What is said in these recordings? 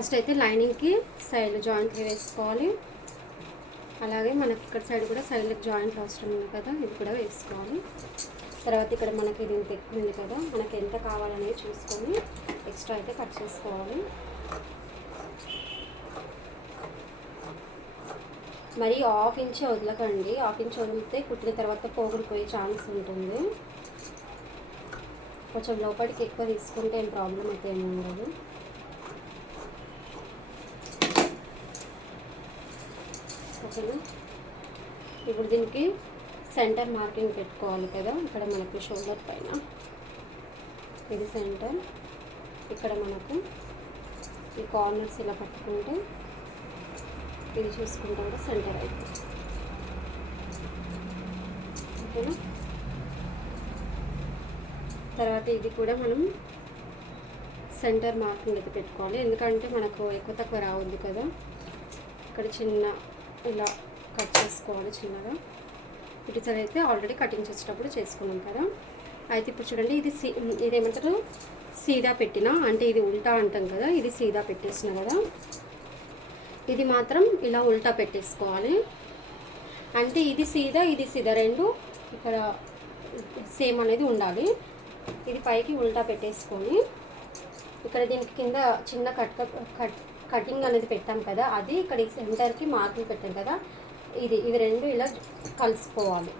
First అయితే లైనింగ్కి side జాయింట్లు వేసుకోవాలి. అలాగే మనకి ఇక్కడ సైడ్ కూడా సైడ్కి జాయింట్లు అవసరం ఉంది కదా, ఇది కూడా వేసుకోవాలి. తర్వాత ఇక్కడ మనకి ఇది ఇంత ఎక్కువ ఉంది కదా, మనకి ఎంత కావాలనేది చూసుకొని ఎక్స్ట్రా అయితే కట్ చేసుకోవాలి. మరి 1/2 ఇంచ్ వదలకండి, 1/2 ఇంచ్ వదిలితే కుట్టిన తర్వాత పోగులిపోయే ఛాన్స్ ఉంటుంది. కొంచెం లోపలికి ఎక్కువ తీసుకుంటే ఏం ప్రాబ్లం అయితే ఏమి ఉండదు. ఓకేనా, ఇప్పుడు దీనికి సెంటర్ మార్కింగ్ పెట్టుకోవాలి కదా. ఇక్కడ మనకు షోల్డర్ పైన ఇది సెంటర్, ఇక్కడ మనకు ఈ కార్నర్స్ ఇలా పట్టుకుంటే ఇది చూసుకుంటే కూడా సెంటర్ అయిపోతుంది. ఓకేనా, తర్వాత ఇది కూడా మనం సెంటర్ మార్కింగ్ అయితే పెట్టుకోవాలి, ఎందుకంటే మనకు ఎక్కువ తక్కువ రావద్దు కదా. ఇక్కడ చిన్న ఇలా కట్ చేసుకోవాలి చిన్నగా. ఇటు సైడ్ అయితే ఆల్రెడీ కటింగ్ చేసేటప్పుడు చేసుకున్నాం కదా. అయితే ఇప్పుడు చూడండి, ఇది ఏమంటారు సీదా పెట్టినా, అంటే ఇది ఉల్టా అంటాం కదా, ఇది సీదా పెట్టేసిన కదా, ఇది మాత్రం ఇలా ఉల్టా పెట్టేసుకోవాలి. అంటే ఇది సీదా రెండు ఇక్కడ సేమ్ అనేది ఉండాలి. ఇది పైకి ఉల్టా పెట్టేసుకొని ఇక్కడ దీనికి కింద చిన్న కటింగ్ అనేది పెట్టాం కదా, అది ఇక్కడ సెంటర్కి మార్కింగ్ పెట్టాం కదా, ఇవి రెండు ఇలా కలిసిపోవాలి.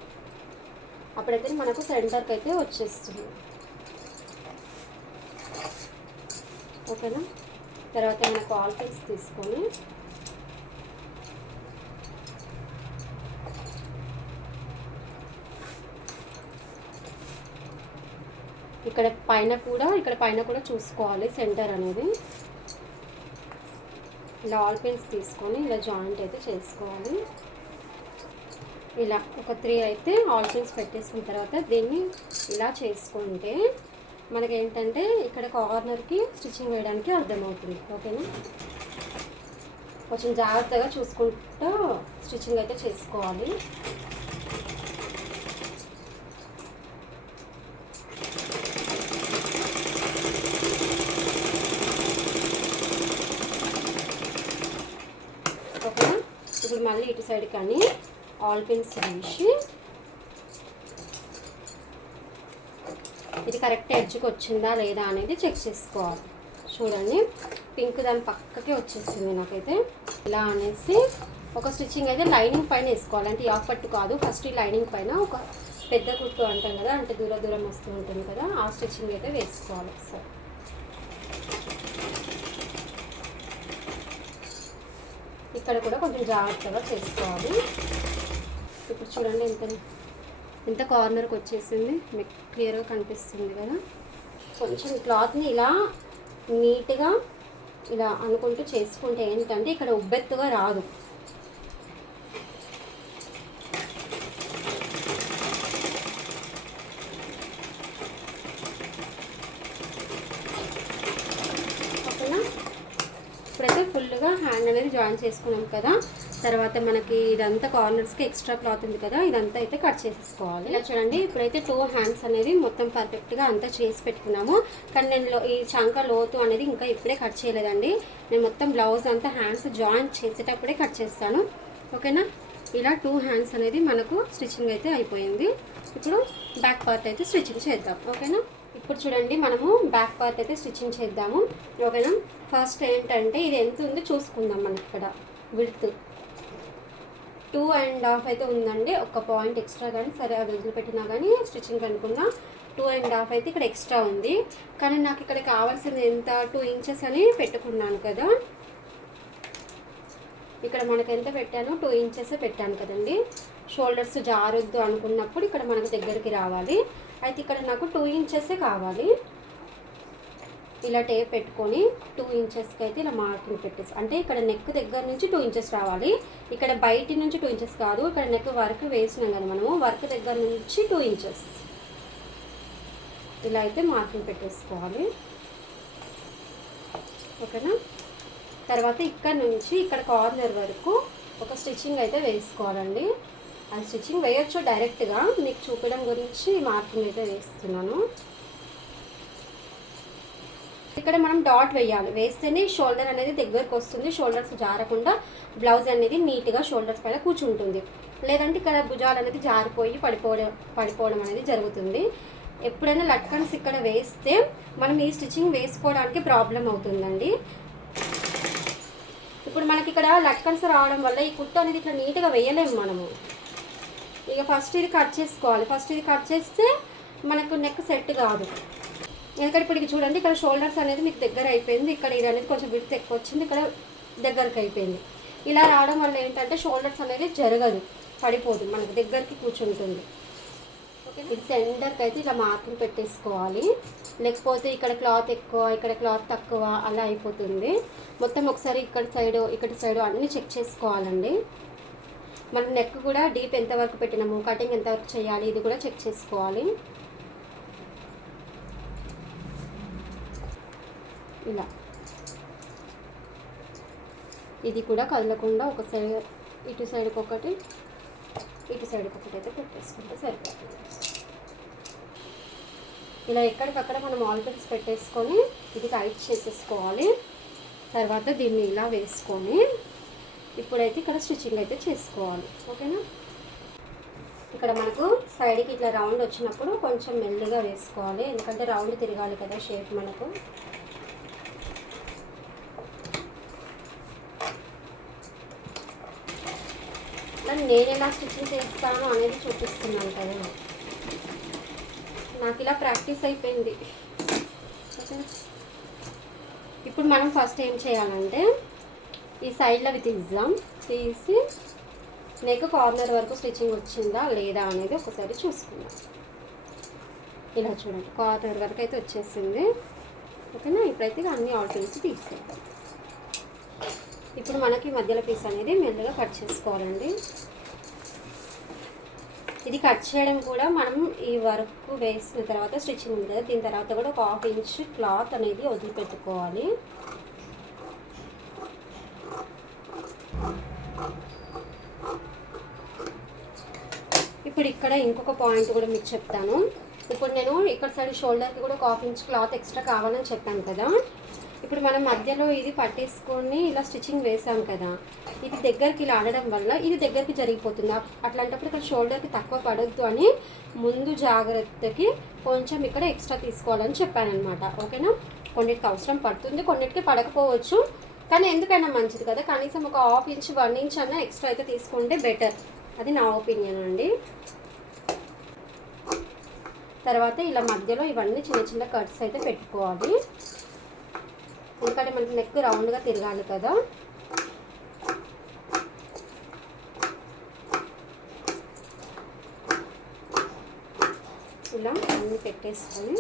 అప్పుడైతే మనకు సెంటర్కి అయితే వచ్చేస్తుంది. ఓకేనా, తర్వాత మనకు ఆల్ పీస్ తీసుకొని ఇక్కడ పైన కూడా చూసుకోవాలి సెంటర్ అనేది. ఇలా ఆల్ పిన్స్ తీసుకొని ఇలా జాయింట్ అయితే చేసుకోవాలి. ఇలా ఒక 3 అయితే ఆల్ పిన్స్ పెట్టేసుకున్న తర్వాత దీన్ని ఇలా చేసుకుంటే మనకి ఏంటంటే ఇక్కడ కార్నర్కి స్టిచ్చింగ్ వేయడానికి అర్థమవుతుంది. ఓకేనా, కొంచెం జాగ్రత్తగా చూసుకుంటూ స్టిచ్చింగ్ అయితే చేసుకోవాలి. ఓకేనా, ఇప్పుడు మళ్ళీ ఇటు సైడ్ కానీ ఆల్ పిన్స్ తీసి ఇది కరెక్ట్ ఎడ్జ్కి వచ్చిందా లేదా అనేది చెక్ చేసుకోవాలి. చూడండి, పింక్ దాని పక్కకే వచ్చేసింది నాకైతే. ఇలా అనేసి ఒక స్టిచ్చింగ్ అయితే లైనింగ్ పైన వేసుకోవాలి, అంటే యాప్ పట్టు కాదు. ఫస్ట్ ఈ లైనింగ్ పైన ఒక పెద్ద కుట్టు అంటాం కదా, అంటే దూరం వస్తూ ఉంటుంది కదా, ఆ స్టిచ్చింగ్ అయితే వేసుకోవాలి ఒకసారి. ఇక్కడ కూడా కొంచెం జాగ్రత్తగా చేసుకోవాలి. ఇప్పుడు చూడండి ఎంత కార్నర్కి వచ్చేసింది, మీకు క్లియర్గా కనిపిస్తుంది కదా. కొంచెం క్లాత్ని ఇలా నీట్గా ఇలా అనుకుంటూ చేసుకుంటే ఏంటంటే ఇక్కడ ఉబ్బెత్తుగా రాదు. ఓకేనా, ఇప్పుడైతే ఫుల్గా హ్యాండ్ అనేది జాయిన్ చేసుకున్నాం కదా. తర్వాత మనకి ఇదంతా కార్నర్స్కి ఎక్స్ట్రా క్లాత్ ఉంది కదా, ఇదంతా అయితే కట్ చేసేసుకోవాలి. ఇలా చూడండి, ఇప్పుడైతే 2 హ్యాండ్స్ అనేది మొత్తం పర్ఫెక్ట్గా అంతా చేసి పెట్టుకున్నాము. కానీ నేను ఈ చంక లోతు అనేది ఇంకా ఇప్పుడే కట్ చేయలేదండి. నేను మొత్తం బ్లౌజ్ అంతా హ్యాండ్స్ జాయిన్ చేసేటప్పుడే కట్ చేస్తాను. ఓకేనా, ఇలా 2 హ్యాండ్స్ అనేది మనకు స్టిచ్చింగ్ అయితే అయిపోయింది. ఇప్పుడు బ్యాక్ పార్ట్ అయితే స్టిచ్చింగ్ చేద్దాం. ఓకేనా, ఇప్పుడు చూడండి మనము బ్యాక్ పార్ట్ అయితే స్టిచ్చింగ్ చేద్దాము. ఓకేనా, ఫస్ట్ ఏంటంటే ఇది ఎంత ఉందో చూసుకుందాం. మనకి ఇక్కడ విడ్త్ 2.5 అయితే ఉందండి. ఒక పాయింట్ ఎక్స్ట్రా కానీ సరే అది వదిలిపెట్టినా కానీ స్టిచ్చింగ్ అనుకున్నా 2.5 అయితే ఇక్కడ ఎక్స్ట్రా ఉంది. కానీ నాకు ఇక్కడ కావాల్సింది ఎంత 2 ఇంచెస్ అని పెట్టుకున్నాను కదా. ఇక్కడ మనకు ఎంత పెట్టాను 2 ఇంచెస్ పెట్టాను కదండి. షోల్డర్స్ జారొద్దు అనుకున్నప్పుడు ఇక్కడ మనకు దగ్గరికి రావాలి. అయితే ఇక్కడ నాకు 2 ఇంచెసే కావాలి. ఇలా టేప్ పెట్టుకొని 2 ఇంచెస్కి అయితే ఇలా మార్కింగ్ పెట్టేసి, అంటే ఇక్కడ నెక్ దగ్గర నుంచి 2 ఇంచెస్ రావాలి. ఇక్కడ బయటి నుంచి 2 ఇంచెస్ కాదు, ఇక్కడ నెక్ వర్క్ వేసినాం కదా మనము, వర్క్ దగ్గర నుంచి 2 ఇంచెస్ ఇలా అయితే మార్కింగ్ పెట్టేసుకోవాలి. ఓకేనా, తర్వాత ఇక్కడ నుంచి ఇక్కడ కార్నర్ వరకు ఒక స్టిచ్చింగ్ అయితే వేసుకోవాలండి. ఆ స్టిచ్చింగ్ వేయొచ్చు డైరెక్ట్గా, మీకు చూపడం గురించి మార్కింగ్ అయితే వేస్తున్నాను. ఇక్కడ మనం డాట్ వేయాలి, వేస్తేనే షోల్డర్ అనేది దగ్గరకు వస్తుంది, షోల్డర్స్ జారకుండా బ్లౌజ్ అనేది నీట్గా షోల్డర్స్ పైన కూర్చుంటుంది. లేదంటే ఇక్కడ భుజాలు అనేది జారిపోయి పడిపోవడం అనేది జరుగుతుంది. ఎప్పుడైనా లట్కన్స్ ఇక్కడ వేస్తే మనం ఈ స్టిచ్చింగ్ వేసుకోవడానికి ప్రాబ్లం అవుతుందండి. ఇప్పుడు మనకి ఇక్కడ లట్కన్స్ రావడం వల్ల ఈ కుట్టు అనేది ఇట్లా నీట్గా వేయలేము మనము. ఇక ఫస్ట్ ఇది కట్ చేసుకోవాలి. ఫస్ట్ ఇది కట్ చేస్తే మనకు నెక్ సెట్ కాదు. ఎందుకంటే ఇప్పుడు చూడండి, ఇక్కడ షోల్డర్స్ అనేది మీకు దగ్గర అయిపోయింది, ఇక్కడ ఇది అనేది కొంచెం విడ్త్ ఎక్కువ వచ్చింది, ఇక్కడ దగ్గరకు అయిపోయింది. ఇలా రావడం వల్ల ఏంటంటే షోల్డర్స్ అనేది జరగదు, పడిపోదు, మనకు దగ్గరికి కూర్చుంటుంది. ఓకే, ఇది సెంటర్కి అయితే ఇలా మార్కింగ్ పెట్టేసుకోవాలి. లేకపోతే ఇక్కడ క్లాత్ ఎక్కువ, ఇక్కడ క్లాత్ తక్కువ అలా అయిపోతుంది. మొత్తం ఒకసారి ఇక్కడ సైడ్ అన్నీ చెక్ చేసుకోవాలండి. మనం నెక్ కూడా డీప్ ఎంతవరకు పెట్టినాము, కటింగ్ ఎంతవరకు చేయాలి ఇది కూడా చెక్ చేసుకోవాలి. ఇలా ఇది కూడా కదలకుండా ఒక సైడ్, ఇటు సైడ్కి ఒకటి ఇటు సైడ్కి ఒకటి అయితే పెట్టేసుకుంటే సరిపోతుంది. ఇలా ఎక్కడికక్కడ మనం ఆల్రెడీ పెట్టేసుకొని ఇది టైట్ చేసేసుకోవాలి. తర్వాత దీన్ని ఇలా వేసుకొని ఇప్పుడైతే ఇక్కడ స్టిచ్చింగ్ అయితే చేసుకోవాలి. ఓకేనా, ఇక్కడ మనకు సైడ్కి ఇట్లా రౌండ్ వచ్చినప్పుడు కొంచెం మెల్లిగా వేసుకోవాలి, ఎందుకంటే రౌండ్ తిరగాలి కదా షేప్ మనకు. నేను ఎలా స్టిచ్చింగ్ చేస్తాను అనేది చూపిస్తున్నాను కదా, నాకు ఇలా ప్రాక్టీస్ అయిపోయింది. ఓకే, ఇప్పుడు మనం ఫస్ట్ ఏం చేయాలంటే ఈ సైడ్లో అవి తీసి నెక్ కార్నర్ వరకు స్టిచ్చింగ్ వచ్చిందా లేదా అనేది ఒకసారి చూసుకుందాం. ఇలా చూడండి, కార్నర్ వరకు అయితే వచ్చేసింది. ఓకేనా, ఇప్పుడైతే అన్ని ఆల్టర్స్ తీసేద్దాం. ఇప్పుడు మనకి మధ్యలో పీస్ అనేది మెల్లగా కట్ చేసుకోవాలండి. ఇది కట్ చేయడం కూడా మనం ఈ వర్క్ వేసిన తర్వాత స్టిచ్చింగ్ ఉంది కదా, దీని తర్వాత కూడా ఒక 1/2 ఇంచ్ క్లాత్ అనేది వదిలిపెట్టుకోవాలి. ఇప్పుడు ఇక్కడ ఇంకొక పాయింట్ కూడా మీకు చెప్తాను. ఇప్పుడు నేను ఇక్కడ సైడ్ షోల్డర్కి కూడా ఒక 1/2 ఇంచ్ క్లాత్ ఎక్స్ట్రా కావాలని చెప్పాను కదా. ఇప్పుడు మనం మధ్యలో ఇది పట్టేసుకొని ఇలా స్టిచ్చింగ్ వేసాం కదా, ఇది దగ్గరికి ఇలా ఆడడం వల్ల ఇది దగ్గరికి జరిగిపోతుంది. అట్లాంటప్పుడు ఇక్కడ షోల్డర్కి తక్కువ పడొద్దు అని ముందు జాగ్రత్తకి కొంచెం ఇక్కడ ఎక్స్ట్రా తీసుకోవాలని చెప్పాను అనమాట. ఓకేనా, కొన్నిటికి అవసరం పడుతుంది, కొన్నిటికి పడకపోవచ్చు, కానీ ఎందుకైనా మంచిది కదా, కనీసం ఒక 1/2 ఇంచ్ 1 ఇంచ్ అన్న ఎక్స్ట్రా అయితే తీసుకుంటే బెటర్. అది నా ఒపీనియన్ అండి. తర్వాత ఇలా మధ్యలో ఇవన్నీ చిన్న చిన్న కట్స్ అయితే పెట్టుకోవాలి, ఎందుకంటే మనకి నెక్ రౌండ్గా తిరగాలి కదా. ఇలా అన్నీ పెట్టేసుకొని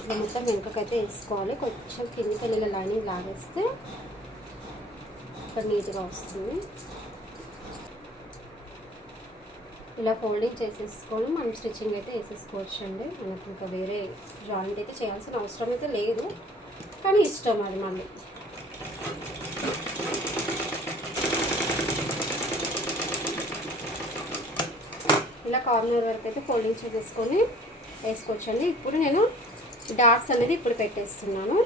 ఇలా మొత్తం వెనుకకైతే వేసుకోవాలి. కొంచెం కిందికి ఇలా లైనింగ్ లాగేస్తే ఇక్కడ నీట్గా వస్తుంది. ఇలా ఫోల్డింగ్ చేసేసుకొని మనం స్టిచ్చింగ్ అయితే వేసేసుకోవచ్చు అండి. మనకు ఇంకా వేరే జాయింట్ అయితే చేయాల్సిన అవసరం అయితే లేదు, కానీ ఇష్టం అది మళ్ళీ. ఇలా కార్నర్ వరకు అయితే ఫోల్డింగ్ చేసేసుకొని వేసుకోవచ్చండి. ఇప్పుడు నేను డాట్స్ అనేది ఇప్పుడు పెట్టేస్తున్నాను.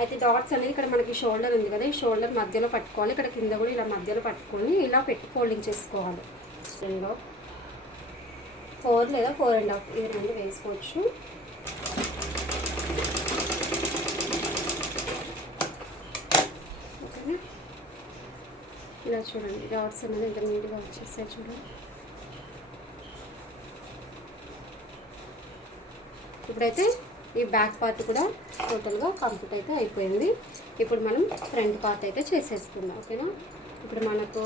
అయితే డాట్స్ అనేది ఇక్కడ మనకి షోల్డర్ ఉంది కదా, ఈ షోల్డర్ మధ్యలో పట్టుకోవాలి, ఇక్కడ కింద కూడా ఇలా మధ్యలో పట్టుకొని ఇలా పెట్టి ఫోల్డింగ్ చేసుకోవాలి. 4 లేదా 4.5 ఇవి రెండు వేసుకోవచ్చు. ఓకేనా, ఇలా చూడండి డాట్స్ అనేది ఎంత నీట్గా వచ్చేస్తాయి చూడండి. ఇప్పుడైతే ఈ బ్యాక్ పార్ట్ కూడా టోటల్గా కంప్లీట్ అయితే అయిపోయింది. ఇప్పుడు మనం ఫ్రంట్ పార్ట్ అయితే చేసేసుకుందాం. ఓకేనా, ఇప్పుడు మనకు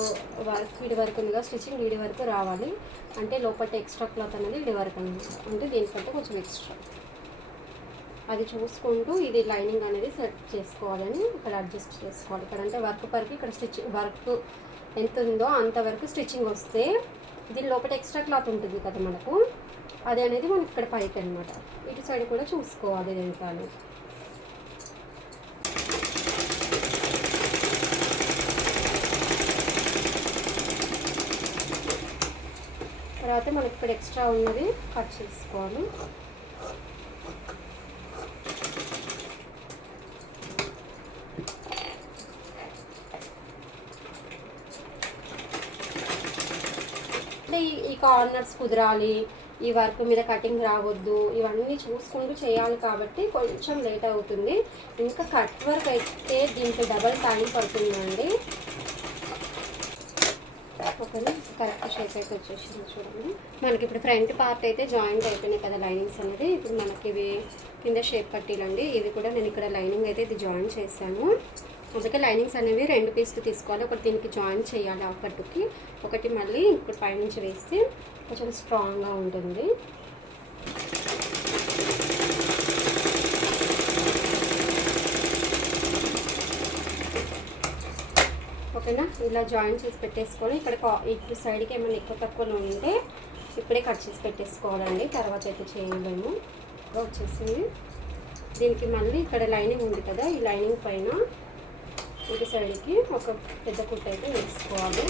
వర్క్ వీడి వరకు ఉందిగా, స్టిచ్చింగ్ వీడి వరకు రావాలి అంటే లోపల ఎక్స్ట్రా క్లాత్ అనేది వీడి వరకు అనమాట, అంటే దీనికంటే కొంచెం ఎక్స్ట్రా అది చూసుకుంటూ ఇది లైనింగ్ అనేది సెట్ చేసుకోవాలని ఇక్కడ అడ్జస్ట్ చేసుకోవాలి. ఇక్కడ అంటే వర్క్ పరికి ఇక్కడ వర్క్ ఎంత ఉందో అంతవరకు స్టిచ్చింగ్ వస్తే దీని లోపల ఎక్స్ట్రా క్లాత్ ఉంటుంది కదా మనకు, అది అనేది మనకి ఇక్కడ పైకి అనమాట. ఇటు సైడ్ కూడా చూసుకోవాలి వెనకాల. తర్వాత మనకి ఇక్కడ ఎక్స్ట్రా ఉన్నది కట్ చేసుకోవాలి. కార్నర్స్ కుదరాలి, ఈ వర్క్ మీద కటింగ్ రావద్దు, ఇవన్నీ చూసుకుంటూ చేయాలి కాబట్టి కొంచెం లేట్ అవుతుంది. ఇంకా కట్ వర్క్ అయితే దీంట్లో డబల్ టైం పడుతుందండి. ఓకేనా, కరెక్ట్ షేప్ అయితే వచ్చేసింది చూడండి. మనకి ఇప్పుడు ఫ్రంట్ పార్ట్ అయితే జాయింట్ అయిపోయినాయి కదా లైనింగ్స్ అనేది. ఇప్పుడు మనకి ఇవి కింద షేప్ పట్టీలండి. ఇది కూడా నేను ఇక్కడ లైనింగ్ అయితే ఇది జాయిన్ చేశాను. అందుకే లైనింగ్స్ అనేవి 2 పీసులు తీసుకోవాలి. ఒకటి దీనికి జాయిన్ చేయాలి ఆ పట్టుకి, ఒకటి మళ్ళీ ఇప్పుడు పైనుంచి వేస్తే కొంచెం స్ట్రాంగ్గా ఉంటుంది. ఓకేనా, ఇలా జాయిన్ చేసి పెట్టేసుకొని ఇక్కడ ఇటు సైడ్కి ఏమైనా ఎక్కువ తక్కువ ఉంటే ఇప్పుడే కట్ చేసి పెట్టేసుకోవాలండి, తర్వాత అయితే చేయలేము. వచ్చేసింది. దీనికి మళ్ళీ ఇక్కడ లైనింగ్ ఉంది కదా, ఈ లైనింగ్ పైన ఇటు సైడ్కి ఒక పెద్ద కుట్ట అయితే వేసుకోవాలి.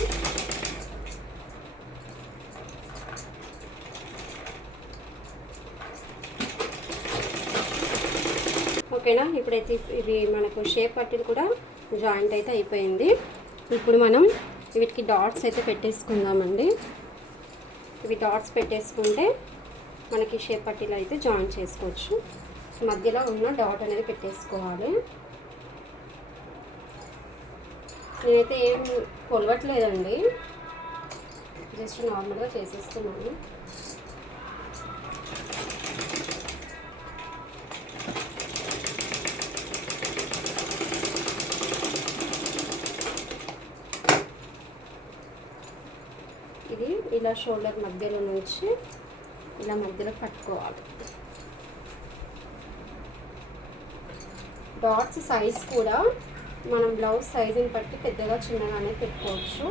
ఓకేనా, ఇప్పుడైతే ఇవి మనకు షేప్ పట్టీలు కూడా జాయింట్ అయితే అయిపోయింది. ఇప్పుడు మనం వీటికి డాట్స్ అయితే పెట్టేసుకుందామండి. ఇవి డాట్స్ పెట్టేసుకుంటే మనకి షేప్ పట్టీలు అయితే జాయిన్ చేసుకోవచ్చు. మధ్యలో ఉన్న డాట్ అనేది పెట్టేసుకోవాలి. నేనైతే ఏం కొలవట్లేదండి, జస్ట్ నార్మల్గా చేసేస్తున్నాను. ఇది ఇలా షోల్డర్ మధ్యలో నుంచి ఇలా మధ్యలో పట్టుకోవాలి. డాట్స్ సైజ్ కూడా మనం బ్లౌజ్ సైజుని బట్టి పెద్దగా చిన్నగానే పెట్టుకోవచ్చు.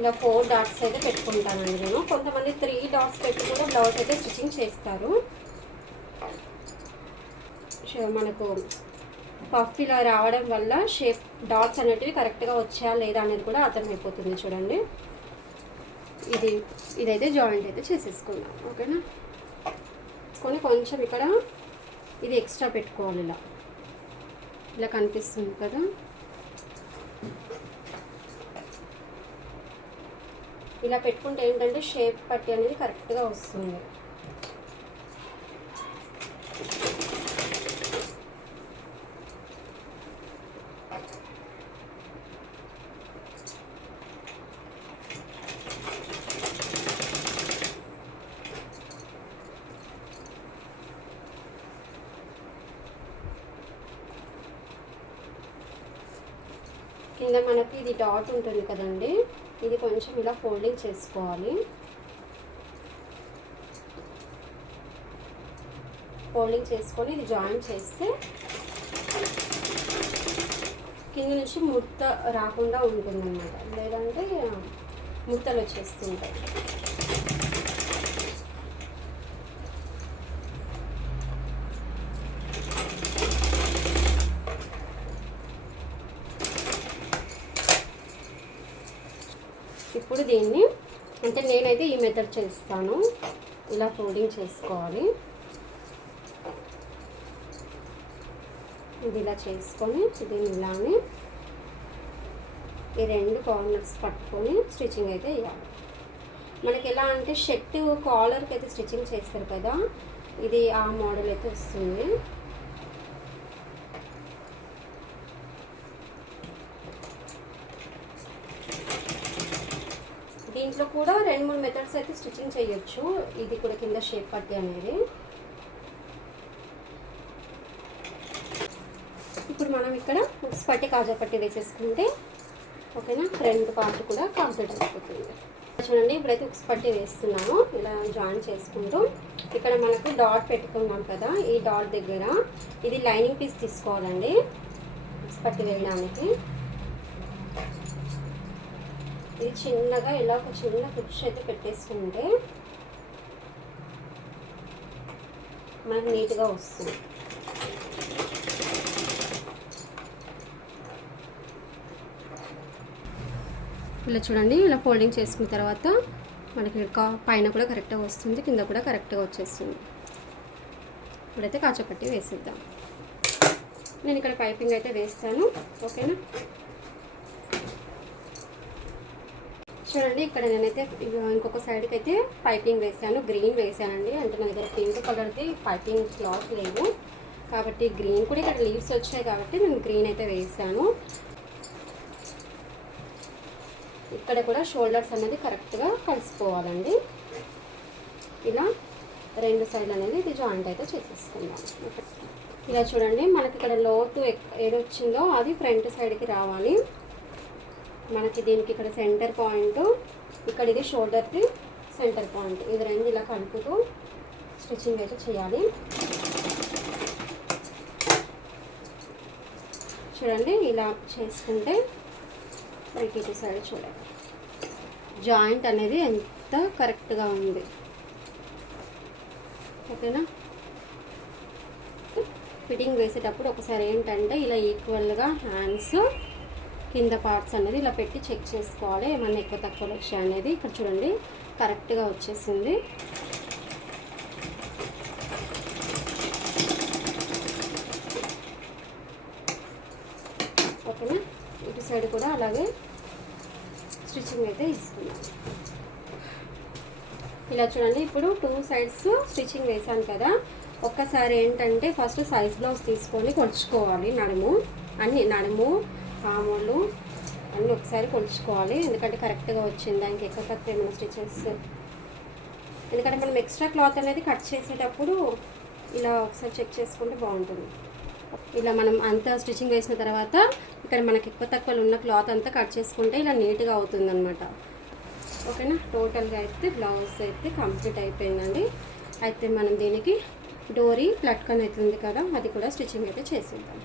ఇలా 4 డాట్స్ అయితే పెట్టుకుంటానండి నేను. కొంతమంది 3 డాట్స్ పెట్టి కూడా బ్లౌజ్ అయితే స్టిచ్చింగ్ చేస్తారు. మనకు పఫ్ ఇలా రావడం వల్ల షేప్ డాట్స్ అనేటివి కరెక్ట్గా వచ్చాయా లేదా అనేది కూడా అర్థమైపోతుంది. చూడండి, ఇదైతే జాయింట్ అయితే చేసేసుకుందాం. ఓకేనా, కొంచెం ఇక్కడ ఇది ఎక్స్ట్రా పెట్టుకోవాలి. ఇలా కనిపిస్తుంది కదా, ఇలా పెట్టుకుంటే ఏంటంటే షేప్ పట్టి అనేది కరెక్ట్గా వస్తుంది. కింద మనకి ఇది డాట్ ఉంటుంది కదండి, ఇది కొంచెం ఇలా ఫోల్డింగ్ చేసుకోవాలి. ఫోల్డింగ్ చేసుకొని ఇది జాయిన్ చేస్తే కింద నుంచి ముడత రాకుండా ఉంటుందన్నమాట, లేదంటే ముడతలు వచ్చేస్తుంటాయి. ఇప్పుడు దీన్ని అంటే నేనైతే ఈ మెథడ్ చేస్తాను. ఇలా ఫోల్డింగ్ చేసుకోవాలి. ఇది ఇలా చేసుకొని దీన్ని ఇలానే ఈ 2 కార్నర్స్ పట్టుకొని స్టిచ్చింగ్ అయితే వేయాలి. మనకి ఎలా అంటే షర్ట్ కాలర్కి అయితే స్టిచ్చింగ్ చేస్తారు కదా, ఇది ఆ మోడల్ అయితే వస్తుంది. దీంట్లో కూడా 2-3 మెథడ్స్ అయితే స్టిచ్చింగ్ చేయొచ్చు. ఇది కూడా కింద షేప్ పట్టి అనేది. ఇప్పుడు మనం ఇక్కడ ఉక్స్ పట్టి కాజా పట్టి వేసేసుకుంటే ఓకేనా, ఫ్రంట్ పార్ట్ కూడా కంప్లీట్ అయిపోతుంది. చూడండి, ఇప్పుడైతే ఉక్స్ పట్టి వేస్తున్నాము. ఇలా జాయిన్ చేసుకుంటూ ఇక్కడ మనకు డాట్ పెట్టుకున్నాం కదా, ఈ డాట్ దగ్గర ఇది లైనింగ్ పీస్ తీసుకోవాలండి ఉక్స్ పట్టి వేయడానికి. ఇది చిన్నగా ఇలా ఒక చిన్న కుచ్చు అయితే పెట్టేసుకుంటే మనకు నీట్గా వస్తుంది. ఇలా చూడండి, ఇలా ఫోల్డింగ్ చేసుకున్న తర్వాత మనకి పైన కూడా కరెక్ట్గా వస్తుంది, కింద కూడా కరెక్ట్గా వచ్చేస్తుంది. ఇప్పుడైతే కాచపట్టి వేసిద్దాం. నేను ఇక్కడ పైపింగ్ అయితే వేస్తాను. ఓకేనా, చూడండి ఇక్కడ నేనైతే ఇంకొక సైడ్కి అయితే పైపింగ్ వేసాను, గ్రీన్ వేసానండి. అంటే నా దగ్గర పింక్ కలర్ది పైపింగ్ క్లాత్ లేదు కాబట్టి గ్రీన్ కూడా ఇక్కడ లీవ్స్ వచ్చాయి కాబట్టి నేను గ్రీన్ అయితే వేసాను. ఇక్కడ కూడా షోల్డర్స్ అనేది కరెక్ట్గా కలిసిపోవాలండి. ఇలా రెండు సైడ్లు అనేది ఇది జాయింట్ అయితే చేసేసుకుందాం. ఇలా చూడండి, మనకి ఇక్కడ లోతు ఏది వచ్చిందో అది ఫ్రంట్ సైడ్కి రావాలి. మనకి దీనికి ఇక్కడ సెంటర్ పాయింట్, ఇక్కడ ఇది షోల్డర్కి సెంటర్ పాయింట్, ఇది రెండు ఇలా కలుపుతూ స్టిచ్చింగ్ అయితే చేయాలి. చూడండి, ఇలా చేసుకుంటే మనకి ఇటు సైడ్ చూడండి జాయింట్ అనేది ఎంత కరెక్ట్గా ఉంది. ఓకేనా, ఫిట్టింగ్ వేసేటప్పుడు ఒకసారి ఏంటంటే ఇలా ఈక్వల్గా హ్యాండ్స్ కింద పార్ట్స్ అనేది ఇలా పెట్టి చెక్ చేసుకోవాలి, ఏమన్నా ఎక్కువ తక్కువ వచ్చాయి అనేది. ఇక్కడ చూడండి కరెక్ట్గా వచ్చేసింది. ఓకేనా, ఇటు సైడ్ కూడా అలాగే స్టిచ్చింగ్ అయితే ఇస్తున్నాం. ఇలా చూడండి, ఇప్పుడు 2 సైడ్స్ స్టిచ్చింగ్ వేసాను కదా. ఒక్కసారి ఏంటంటే ఫస్ట్ సైజ్ బ్లౌజ్ తీసుకొని కొలుచుకోవాలి. నడుము పాములు అన్నీ ఒకసారి కొలుచుకోవాలి, ఎందుకంటే కరెక్ట్గా వచ్చింది. దానికి ఎక్కువ తక్కువ ఏమైనా స్టిచెస్, ఎందుకంటే మనం ఎక్స్ట్రా క్లాత్ అనేది కట్ చేసేటప్పుడు ఇలా ఒకసారి చెక్ చేసుకుంటే బాగుంటుంది. ఇలా మనం అంతా స్టిచ్చింగ్ వేసిన తర్వాత ఇక్కడ మనకి ఎక్కువ తక్కువలు ఉన్న క్లాత్ అంతా కట్ చేసుకుంటే ఇలా నీట్గా అవుతుంది అనమాట. ఓకేనా, టోటల్గా అయితే బ్లౌజ్ అయితే కంప్లీట్ అయిపోయిందండి. అయితే మనం దీనికి డోరీ ప్లట్కన్ అవుతుంది కదా, అది కూడా స్టిచ్చింగ్ అయితే చేసేద్దాం.